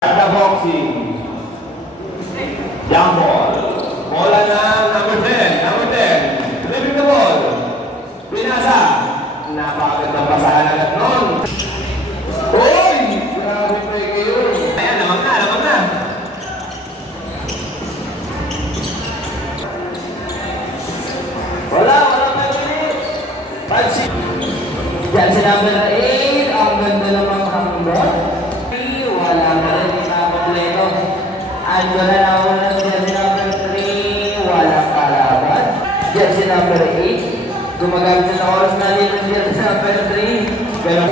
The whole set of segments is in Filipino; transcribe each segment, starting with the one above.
The boxing. Jump ball. Bola na number 10. Number 10. Flipping the ball. Pinasa. Napakagandang pasahan agad nun. Uy! Grabe pa kayo. Ayan, lamang na, lamang na. Wala pa ulit. Pansin. Yan si number 8. Ang ganda namang hanggang. Wala pa rin ipapagleto. Ando na naman na dyan si number 3. Walang kalaban. Dyan si number 8. Gumagamit sa oras na rin dyan si number 3. Pero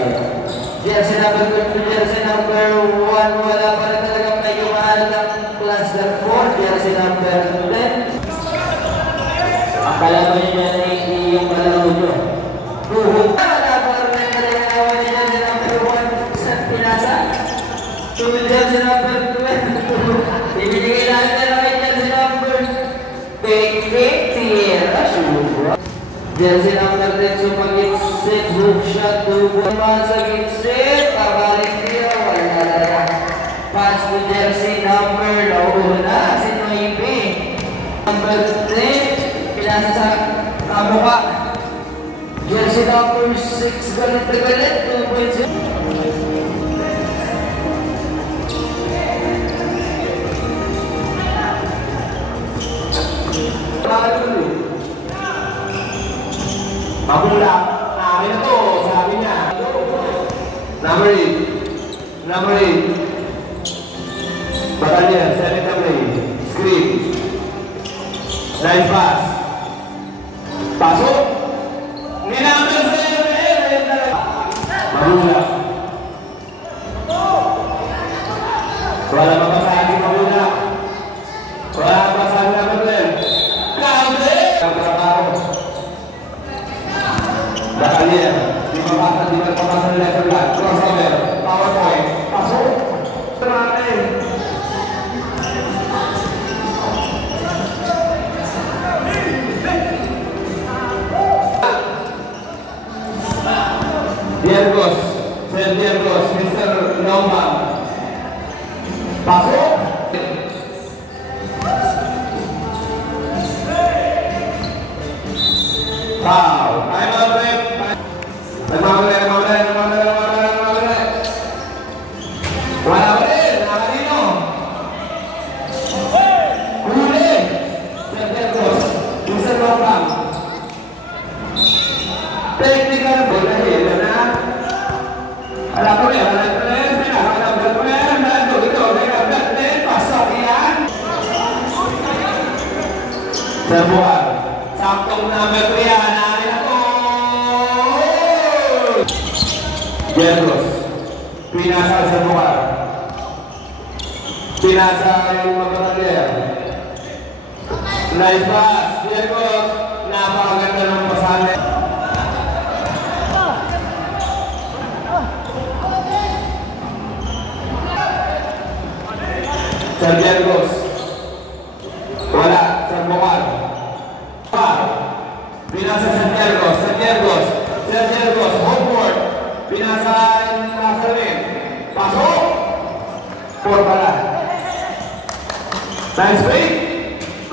dyan si number 2. Dyan si number 1. Wala pa rin talagang may kumahan ng plus than 4. Dyan si number 10. Ang kalaban niya dyan ay hindi yung kalaro nyo. Wala pa rin kalaban niya dyan si number 1. Sa pinasa. Dyan si number 12. Ibinigay natin na rin dyan si number 20. Dyan si number 10. Sumagit-sit. Hook shot. Tubuan. Masagit-sit. Pabalik niya. Wala na. Pass to jersey number. Nauna. Si Noibe. Number 10. Pinasa sa kamuka. Jersey number 6. Galit na galit. 2.0. Mabula. Amin na to. Sabi niya. Number 8. Number 8. Batalyan. 7 play. Screen. Nice pass. Pasok. Ninambil sa Mabula. Wala mapasahan si Mabula. Wala mapasahan na Mabula. Kamble! Kamble! Batalyan. Di mapasa nila sa vlog. Crossover. PowerPoint. Pasok. Marami. Diargos. Sir Diargos. Mr. Loma. Pasok. Foul. Time out, ref. Wala pa rin. Nakalino. Huli. Sir Diargos. Mr. Loma. Technical. Boleh na. Alam ko yan. Serbuan. Saktong number 3 yan. Namin ako. Diargos. Pinasa Serbuan. Pinasa yung Batalyan. Nice pass. Diargos. Napakaganda ng pasahan. Sir Diargos. Wala. Serbuan. Binasa Sir Diargos. Sir Diargos. Sir Diargos. Homeboard. Binasa Nasrin. Pasok. 4 pala. Nice break.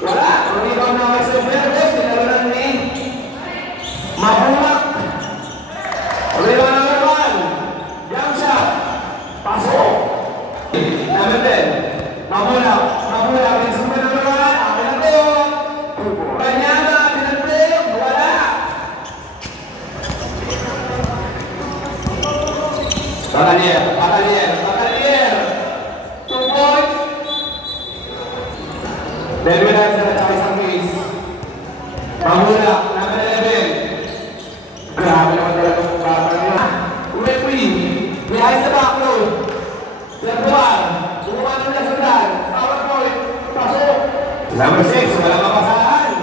Wala. Rebound na Sir Diargos. Pinarunan ni Mahulak. Rebound number 1. Jump shot. Pasok. Number 10. Mahulak. Mahulak. Instrument number 1. Akin na to. Kanyama. Pinagpilip. Wala. Batalyan. Batalyan. Batalyan. 2 points. Then we have the choice of case. Mahulak. Number 11. Grabe naman talaga kung kapal nila. Referee. Behind the back road. Serbuan. Buwan nila sundan. PowerPoint. Pasok. Number 6. Walang mapasahan.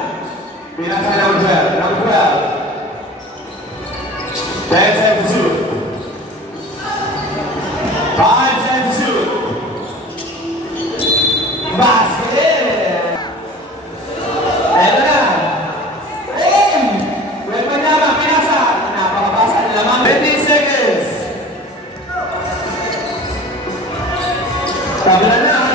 Pinasa number 12. Number 12. 10 seconds to shoot. 5 seconds to shoot. Basket! Eto na. Hey! Weapon niya. Pinasa. Napakabasa nila. 20 seconds. Tabla na.